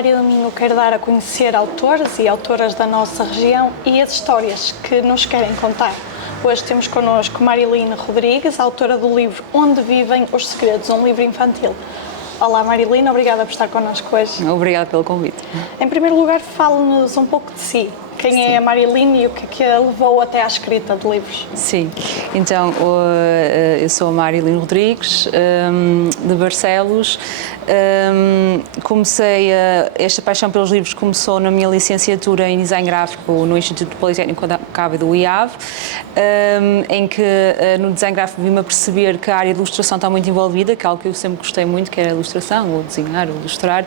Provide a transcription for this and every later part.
Diário Domingo quer dar a conhecer autores e autoras da nossa região e as histórias que nos querem contar. Hoje temos connosco Mariline Rodrigues, autora do livro Onde Vivem os Segredos, um livro infantil. Olá Mariline, obrigada por estar connosco hoje. Obrigada pelo convite. Em primeiro lugar, fale-nos um pouco de si. Quem é a Mariline e o que a levou até à escrita de livros? Sim, então eu sou a Mariline Rodrigues, de Barcelos. Esta paixão pelos livros começou na minha licenciatura em Design Gráfico no Instituto Politécnico da Cabo do IAV, em que no Design Gráfico vim-me a perceber que a área de ilustração está muito envolvida, que é algo que eu sempre gostei muito, que era a ilustração, ou desenhar, ou ilustrar,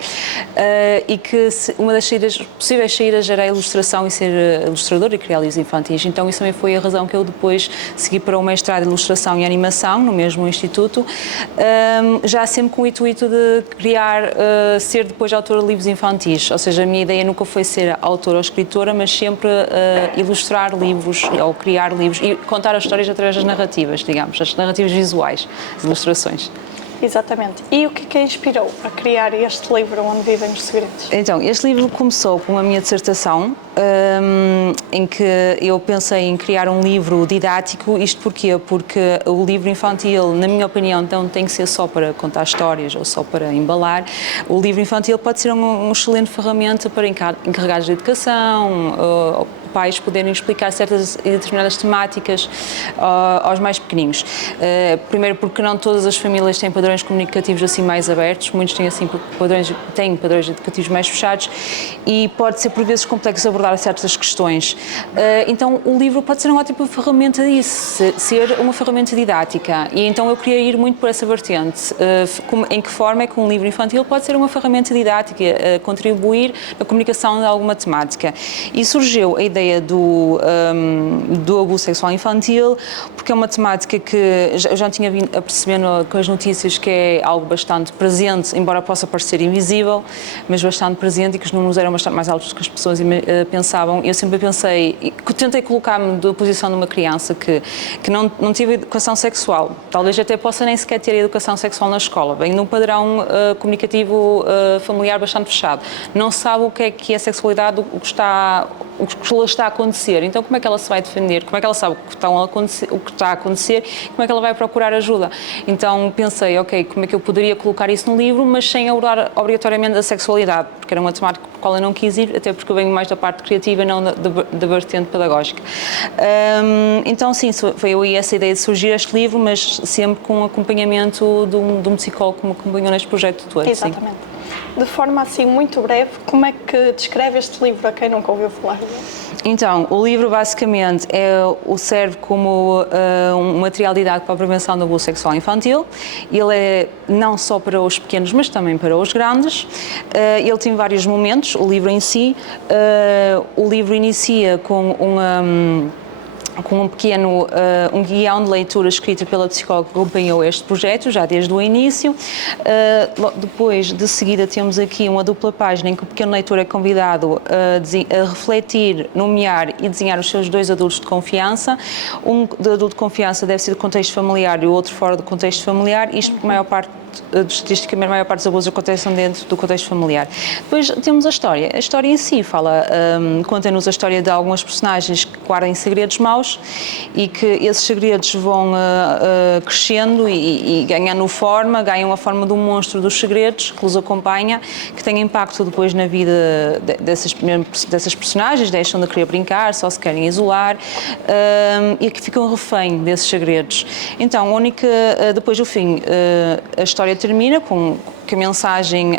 e que uma das possíveis saídas era a ilustração e ser ilustradora e criar livros infantis. Então isso também foi a razão que eu depois segui para o mestrado de ilustração e animação no mesmo instituto, já sempre com o intuito de criar, ser depois autora de livros infantis. Ou seja, a minha ideia nunca foi ser autora ou escritora, mas sempre ilustrar livros ou criar livros e contar as histórias através das narrativas, digamos, as narrativas visuais, as ilustrações. Exatamente. E o que a inspirou a criar este livro, Onde Vivem os Segredos? Então, este livro começou com a minha dissertação, em que eu pensei em criar um livro didático. Isto porquê? Porque o livro infantil, na minha opinião, não tem que ser só para contar histórias ou só para embalar. O livro infantil pode ser uma excelente ferramenta para encarregados de educação, pais poderem explicar certas e determinadas temáticas aos mais pequeninos. Primeiro porque não todas as famílias têm padrões comunicativos assim mais abertos, muitos têm assim padrões educativos mais fechados e pode ser por vezes complexo abordar certas questões. Então o livro pode ser uma ótima ferramenta disso, ser uma ferramenta didática, e então eu queria ir muito por essa vertente. Em que forma é que um livro infantil pode ser uma ferramenta didática, contribuir na comunicação de alguma temática. E surgiu a ideia do abuso sexual infantil, porque é uma temática que eu já tinha vindo a perceber com as notícias que é algo bastante presente, embora possa parecer invisível, mas bastante presente, e que os números eram bastante mais altos do que as pessoas pensavam. Eu sempre pensei, tentei colocar-me da posição de uma criança que não tive educação sexual, talvez até possa nem sequer ter educação sexual na escola, vem num padrão comunicativo familiar bastante fechado, não sabe o que é sexualidade, o que está a acontecer. Então como é que ela se vai defender? Como é que ela sabe o que está a acontecer? Como é que ela vai procurar ajuda? Então pensei, ok, como é que eu poderia colocar isso no livro, mas sem abordar obrigatoriamente a sexualidade, porque era uma temática por qual eu não quis ir, até porque eu venho mais da parte criativa, não da vertente pedagógica. Então sim, foi aí essa ideia de surgir este livro, mas sempre com o acompanhamento de um psicólogo que me acompanhou neste projeto todo. Exatamente. Sim. De forma assim muito breve, como é que descreve este livro a quem nunca ouviu falar dele? Então, o livro basicamente serve como um material didático para a prevenção do abuso sexual infantil. Ele é não só para os pequenos, mas também para os grandes. Ele tem vários momentos, o livro em si. O livro inicia com um pequeno guião de leitura escrito pela psicóloga que acompanhou este projeto, já desde o início. Depois, de seguida, temos aqui uma dupla página em que o pequeno leitor é convidado a refletir, nomear e desenhar os seus dois adultos de confiança. Um de adulto de confiança deve ser do contexto familiar e o outro fora do contexto familiar, isto porque estatisticamente a maior parte dos abusos acontecem dentro do contexto familiar. Depois temos a história. A história em si conta-nos a história de algumas personagens que guardam segredos maus e que esses segredos vão crescendo e ganham a forma de um monstro dos segredos que os acompanha, que tem impacto depois na vida dessas personagens, deixam de querer brincar, só se querem isolar, e que ficam refém desses segredos. Então, depois do fim, a história termina com a mensagem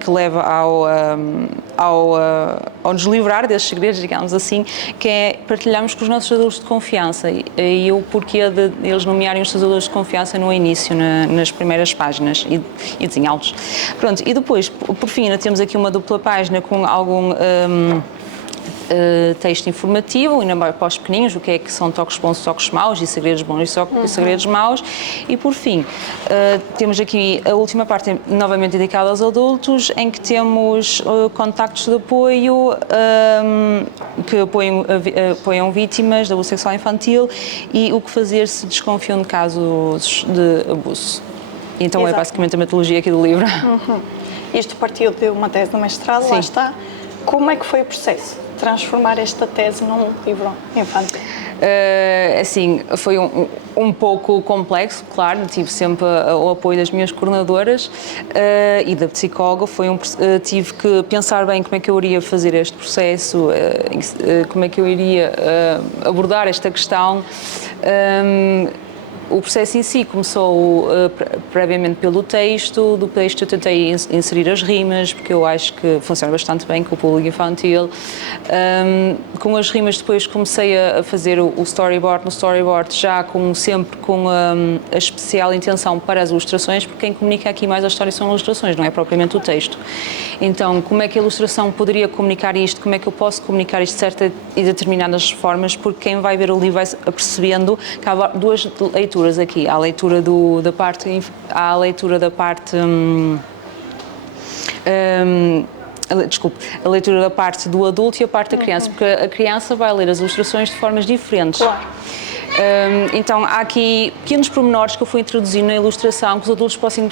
que leva ao nos livrar desses segredos, digamos assim, que é partilharmos com os nossos adultos de confiança e o porquê de eles nomearem os seus adultos de confiança no início, nas primeiras páginas e desenhá-los. Pronto, e depois, por fim, ainda temos aqui uma dupla página com algum texto informativo, ainda para os pequeninhos, o que é que são toques bons e toques maus, e segredos bons e segredos maus. E por fim, temos aqui a última parte novamente dedicada aos adultos, em que temos contactos de apoio que apoiam vítimas de abuso sexual infantil e o que fazer se desconfiam de casos de abuso. Então é basicamente a metodologia aqui do livro. Isto partiu de uma tese de mestrado, lá está. Como é que foi o processo de transformar esta tese num livro infantil? Assim, foi um pouco complexo, claro, tive sempre o apoio das minhas coordenadoras e da psicóloga. Tive que pensar bem como é que eu iria fazer este processo, como é que eu iria abordar esta questão. O processo em si começou previamente pelo texto. Do texto eu tentei inserir as rimas, porque eu acho que funciona bastante bem com o público infantil. Com as rimas depois comecei a fazer o storyboard. No storyboard já sempre com a especial intenção para as ilustrações, porque quem comunica aqui mais a história são as ilustrações, não é propriamente o texto. Então, como é que a ilustração poderia comunicar isto? Como é que eu posso comunicar isto de certas e determinadas formas? Porque quem vai ver o livro vai percebendo que há duas leituras aqui. Há a leitura a leitura da parte do adulto e a parte da criança, porque a criança vai ler as ilustrações de formas diferentes. Claro. Então há aqui pequenos pormenores que eu fui introduzindo na ilustração, que os adultos possam ir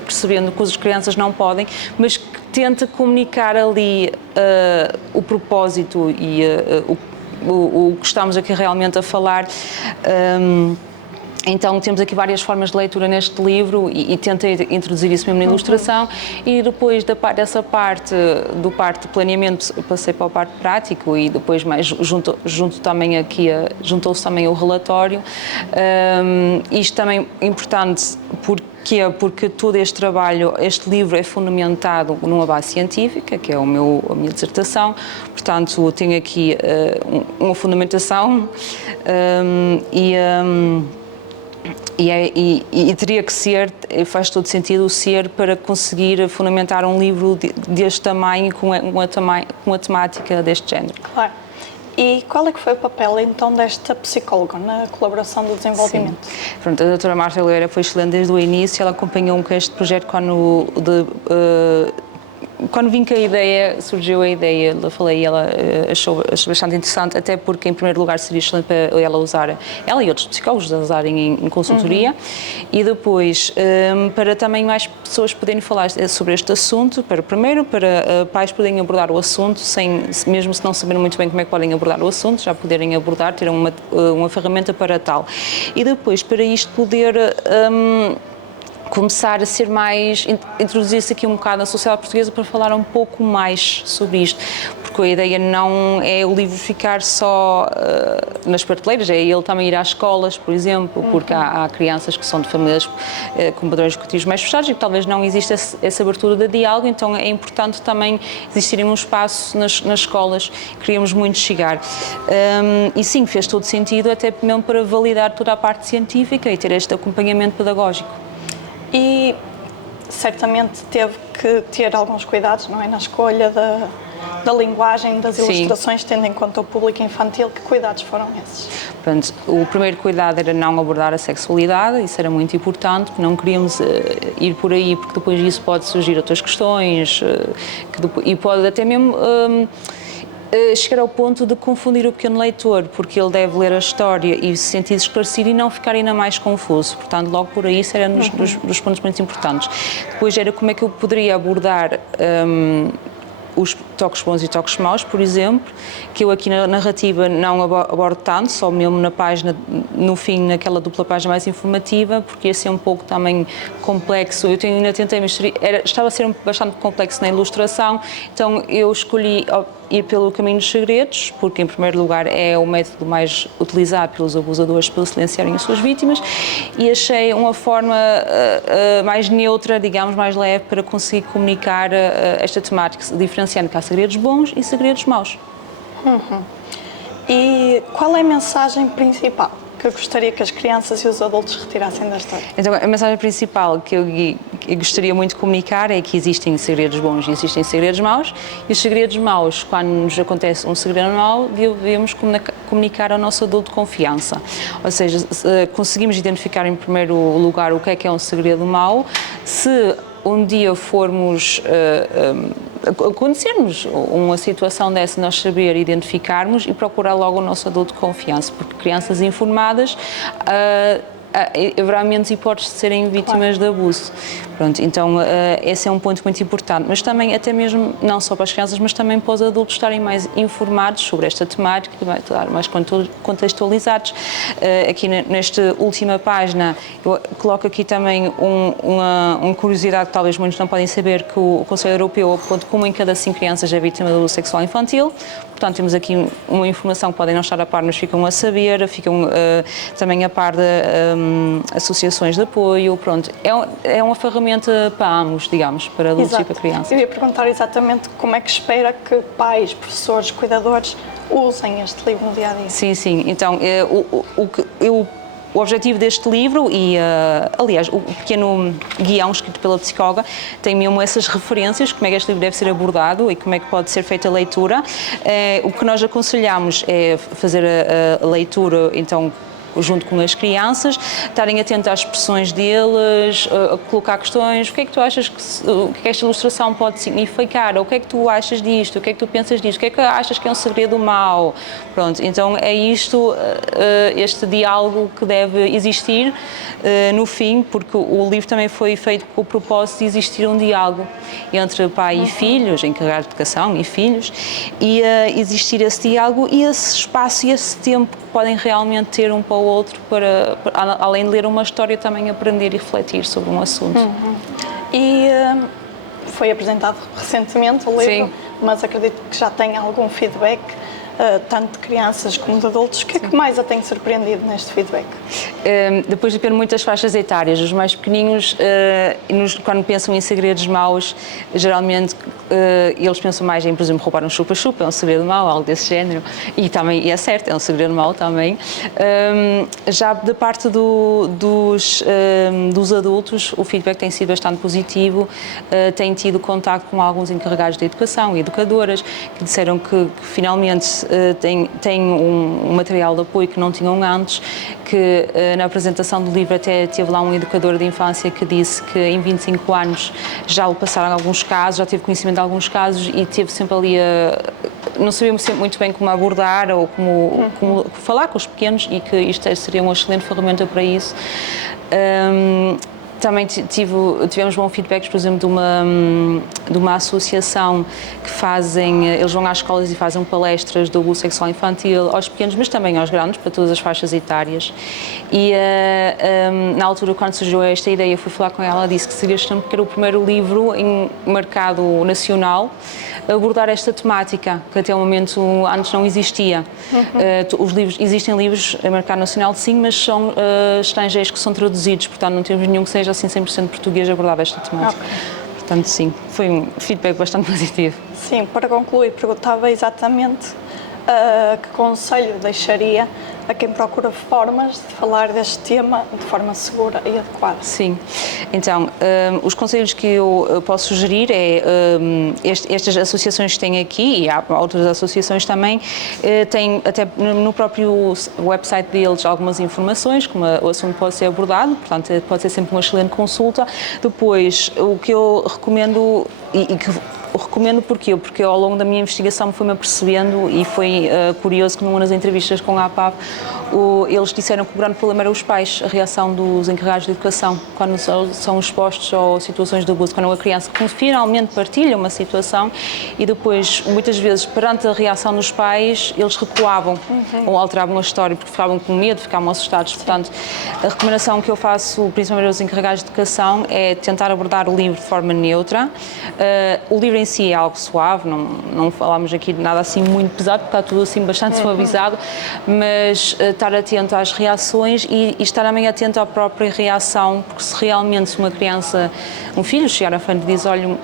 percebendo, que as crianças não podem, mas que tenta comunicar ali o propósito e o que estamos aqui realmente a falar. Então temos aqui várias formas de leitura neste livro e tentei introduzir isso mesmo na ilustração. E depois dessa parte do parte de planeamento passei para a parte prático e depois mais juntou-se também o relatório. Isto também é importante porque todo este trabalho, este livro é fundamentado numa base científica, que é a minha dissertação, portanto tenho aqui uma fundamentação e teria que ser, faz todo sentido ser para conseguir fundamentar um livro deste tamanho com a temática deste género. Claro. E qual é que foi o papel então desta psicóloga na colaboração do desenvolvimento? Sim. Pronto, a doutora Marta Oliveira foi excelente desde o início, ela acompanhou-me com este projeto quando vim com a ideia, surgiu a ideia, ela achou bastante interessante, até porque em primeiro lugar seria excelente para ela usar, ela e outros psicólogos a usarem em consultoria, e depois para também mais pessoas poderem falar sobre este assunto, para pais poderem abordar o assunto, mesmo se não saberem muito bem como é que podem abordar o assunto, já poderem abordar, ter uma ferramenta para tal. E depois, para isto poder começar a ser mais, introduzir-se aqui um bocado na sociedade portuguesa para falar um pouco mais sobre isto, porque a ideia não é o livro ficar só nas prateleiras, é ele também ir às escolas, por exemplo, porque há crianças que são de famílias com padrões educativos mais fechados e que talvez não exista essa abertura de diálogo, então é importante também existirem um espaço nas escolas, queríamos muito chegar. E sim, fez todo sentido, até mesmo para validar toda a parte científica e ter este acompanhamento pedagógico. E certamente teve que ter alguns cuidados, não é? Na escolha da linguagem, das ilustrações, tendo em conta o público infantil. Que cuidados foram esses? Portanto, o primeiro cuidado era não abordar a sexualidade, isso era muito importante, porque não queríamos ir por aí, porque depois disso pode surgir outras questões e pode até mesmo chegar ao ponto de confundir o pequeno leitor, porque ele deve ler a história e se sentir esclarecido e não ficar ainda mais confuso. Portanto, logo por aí, isso era um dos pontos muito importantes. Depois era como é que eu poderia abordar os toques bons e toques maus, por exemplo, que eu aqui na narrativa não abordo tanto, só mesmo na página, no fim, naquela dupla página mais informativa, porque esse é um pouco também complexo. Eu ainda tentei misturar, estava a ser bastante complexo na ilustração, então eu escolhi ir pelo caminho dos segredos, porque em primeiro lugar é o método mais utilizado pelos abusadores para silenciarem as suas vítimas, e achei uma forma mais neutra, digamos, mais leve, para conseguir comunicar esta temática, diferenciando que há segredos bons e segredos maus. E qual é a mensagem principal que eu gostaria que as crianças e os adultos retirassem da história? Então, a mensagem principal que eu gostaria muito de comunicar é que existem segredos bons e existem segredos maus, e os segredos maus, quando nos acontece um segredo mau, devemos comunicar ao nosso adulto de confiança. Ou seja, conseguimos identificar em primeiro lugar o que é um segredo mau. Se um dia formos acontecermos uma situação dessa, nós saber identificarmos e procurar logo o nosso adulto de confiança, porque crianças informadas haverá menos hipóteses de serem vítimas de abuso. Pronto, então esse é um ponto muito importante, mas também até mesmo, não só para as crianças, mas também para os adultos estarem mais informados sobre esta temática, vai estar mais contextualizados. Aqui nesta última página, eu coloco aqui também uma curiosidade que talvez muitos não podem saber, que o Conselho Europeu aponta como em cada 5 crianças é vítima de abuso sexual infantil. Portanto, temos aqui uma informação que podem não estar a par, mas ficam a saber, ficam também a par de associações de apoio. Pronto, é uma ferramenta para ambos, digamos, para adultos e para crianças. Eu ia perguntar exatamente como é que espera que pais, professores, cuidadores usem este livro no dia-a-dia. Sim. Então, o objetivo deste livro e, aliás, o pequeno guião escrito pela psicóloga tem mesmo essas referências, como é que este livro deve ser abordado e como é que pode ser feita a leitura. O que nós aconselhamos é fazer a leitura, então, junto com as crianças, estarem atentos às expressões deles, a colocar questões, o que é que tu achas o que é que esta ilustração pode significar, ou o que é que tu achas disto, o que é que tu pensas disto, o que é que achas que é um segredo mau. Pronto, então é isto, este diálogo que deve existir no fim, porque o livro também foi feito com o propósito de existir um diálogo entre pai e filhos, encarregados de educação e filhos, e existir esse diálogo e esse espaço e esse tempo que podem realmente ter um para o outro para além de ler uma história, também aprender e refletir sobre um assunto. E foi apresentado recentemente o livro, Sim. mas acredito que já tem algum feedback, tanto de crianças como de adultos. O que é que mais a tem surpreendido neste feedback? Depois de ter muitas faixas etárias, os mais pequeninos, quando pensam em segredos maus, geralmente eles pensam mais em, por exemplo, roubar um chupa-chupa, é um segredo mau, algo desse género, e é certo, é um segredo mau também. Já da parte dos adultos, o feedback tem sido bastante positivo, têm tido contacto com alguns encarregados de educação e educadoras, que disseram que finalmente têm um material de apoio que não tinham antes, que na apresentação do livro até teve lá um educador de infância que disse que em 25 anos já lhe passaram alguns casos, já teve conhecimento de alguns casos e teve sempre ali não sabíamos sempre muito bem como abordar ou como falar com os pequenos, e que isto seria uma excelente ferramenta para isso. Também tivemos bons feedbacks, por exemplo, de uma associação que eles vão às escolas e fazem palestras do abuso sexual infantil aos pequenos, mas também aos grandes, para todas as faixas etárias. E na altura, quando surgiu esta ideia, fui falar com ela, disse que seria excelente, porque era o primeiro livro em mercado nacional a abordar esta temática, que até o momento antes não existia. Existem livros em mercado nacional, sim, mas são estrangeiros que são traduzidos, portanto não temos nenhum que seja assim 100% português a abordar esta temática. Okay. Portanto, sim, foi um feedback bastante positivo. Sim, para concluir, perguntava exatamente que conselho deixaria a quem procura formas de falar deste tema de forma segura e adequada. Sim, então, os conselhos que eu posso sugerir é, estas associações que têm aqui, e há outras associações também, têm até no próprio website deles algumas informações, como o assunto pode ser abordado, portanto pode ser sempre uma excelente consulta. Depois, o que eu recomendo, recomendo porquê? Porque ao longo da minha investigação fui-me apercebendo, e foi curioso que numa das entrevistas com a APAV eles disseram que o grande problema era os pais, a reação dos encarregados de educação quando são expostos a situações de abuso, quando a criança finalmente partilha uma situação e depois, muitas vezes, perante a reação dos pais, eles recuavam ou alteravam a história porque ficavam com medo, ficavam assustados. Portanto, a recomendação que eu faço, principalmente aos encarregados de educação, é tentar abordar o livro de forma neutra. O livro em si é algo suave, não falamos aqui de nada assim muito pesado, porque está tudo assim bastante suavizado, mas estar atento às reações e estar também atento à própria reação, porque se realmente uma criança, um filho chegar à frente e diz, olha,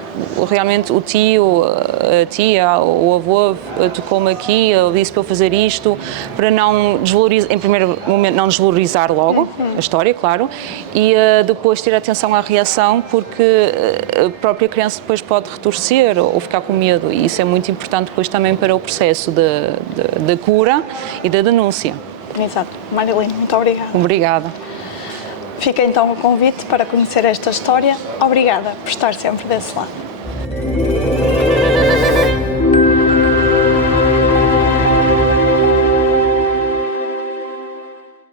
realmente o tio, a tia, o avô tocou-me aqui, disse para eu fazer isto, para não desvalorizar, em primeiro momento não desvalorizar logo a história, claro, e depois ter atenção à reação, porque a própria criança depois pode retorcer ou ficar com medo, e isso é muito importante depois também para o processo da cura e da denúncia. Exato. Marilene, muito obrigada. Obrigada. Fica então o convite para conhecer esta história. Obrigada por estar sempre desse lado.